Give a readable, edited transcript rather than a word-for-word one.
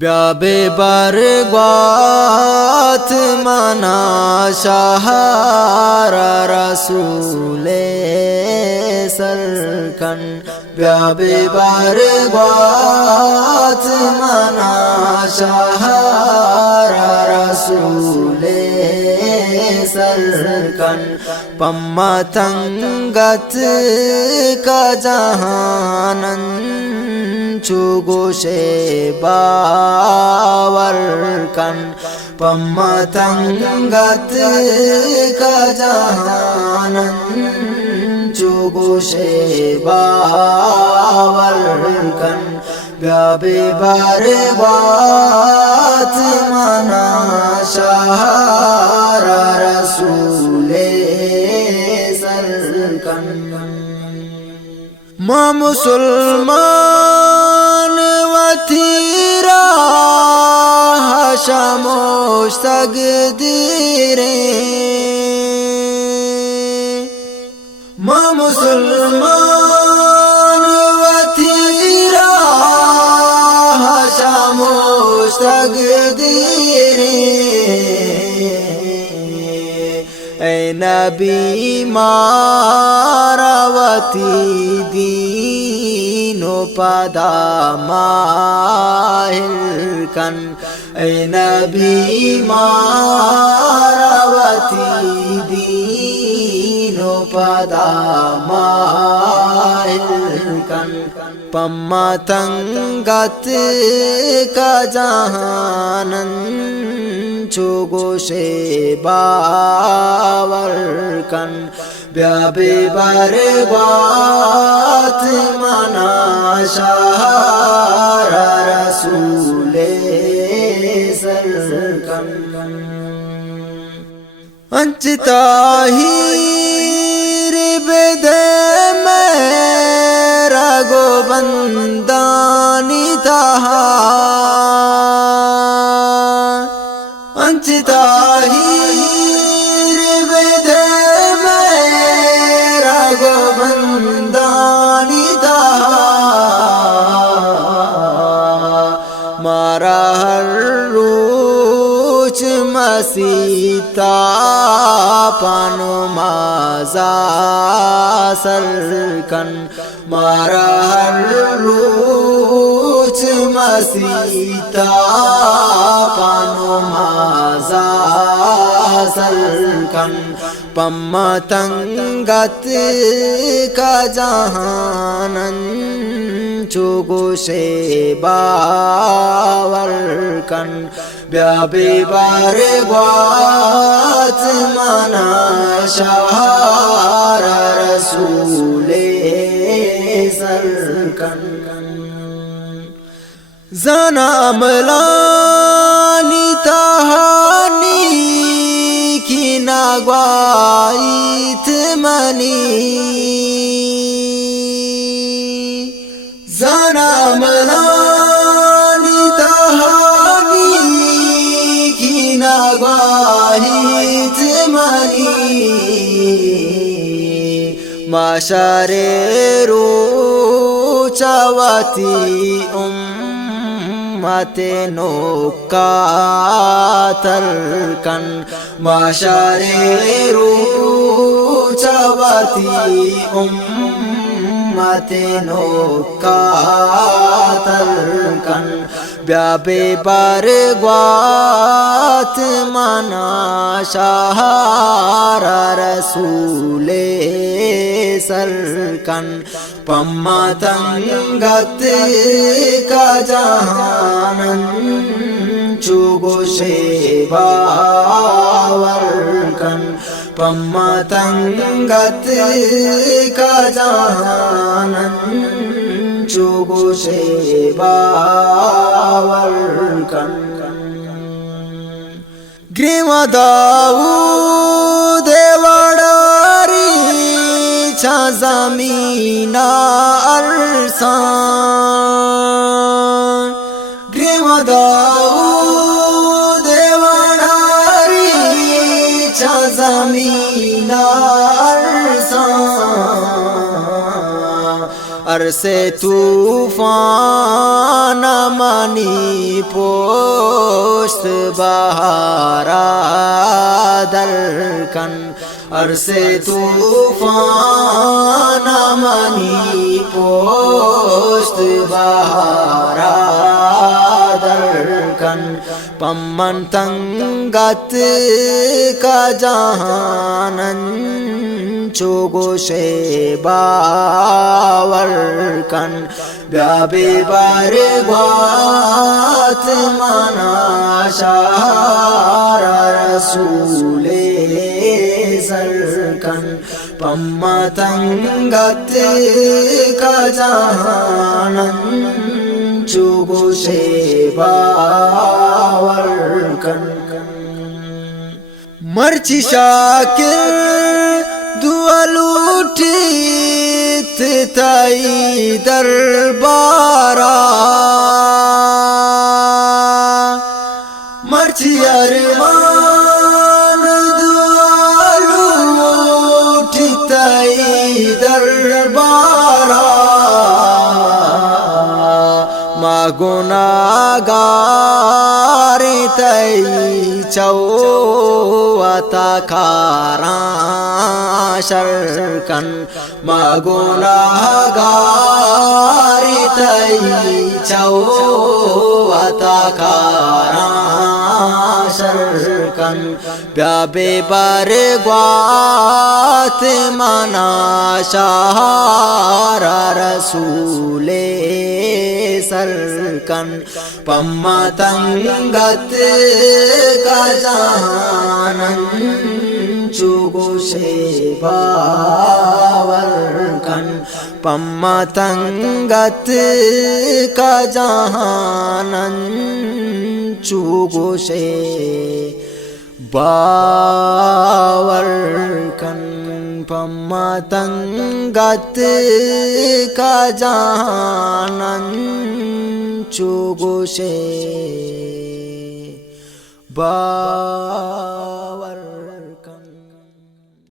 ब्याबे बरगवात मना शहरा रसूले सरकन ब्याबे बरगवात मना शहरा रसूले सरकन पम्मतंगत का जहानन चुगोशे बावरकन पम्मतंगत का जहानन चुगोशे बावरकन ब्याबे बरगवात मना शहरा रसूले सरकन मा मुसलमान वतीरा हशमोश तगदीरे मा मुसलमान वतीरा हशमोश तगदीरे ऐ नबी मारावती दीनो पदा माहिलकन ऐ नबी मारावती दीनो पदा माहिलकन पम्मतंगत का जहानन चुगोशे बावरकन ब्याबे बरगवात मना शहरा रसूले सरकन अंचताहीर बेदे मेरा गोबंदानी तहा अंचताहीर बेदे मेरा गोबंदानी तहा मारा हर रोज मसीता पानो माजा सरकन मारा हर रोज मसीता पानो माजा सरकन पम्मतंगत का जहानन चुगोशे बावरकन ब्याबे बरगवात मना शहरा रसूले सरकन जना अमलानी तहानी की नागवाईत मनी जना अमलानी तहानी की नागवाईत मनी माशारे रोचावती उम्मते नोका तरकन माशारे रोचावती उम्मते नोका तरकन ब्याबे बरगवात मना शहरा रसूले सरकन पम्मतंगत का जहानन चुगोशे बावरकन पम्मतंगत का जहानन चुगोशे बावरकन ग्रीवदाऊ देवडारी छा जमीना अरसान ग्रीवदाऊ देवडारी छा जमीना अरसान अरसे तूफान मनी पोस्त बहारा दरकन अरसे तूफान मनी पोस्त बहारा दरकन पम्मन तंगत का जहानन चोगो से बावरकन ब्याबे बारे बात मना शारा रसूले सरकन पम्मा तंगत का जहानन चुगो से बावरकन मर्ची शाकिर दुआलूठीत ताई दरबारा मर्ची अरमान दुआलूठीत ताई दरबारा गुनागारे तई चौता खारा शरकन गुनागारे तई चौता खारा शरकन प्याबे बर ग्वात मना शारा रसूले सरकन पम्मा तंगत का जहानन चुगो से बावरकन पम्मा तंगत का जहानन चुगो से बावरकन पम्मा तंगत का जहानन चुगो से बा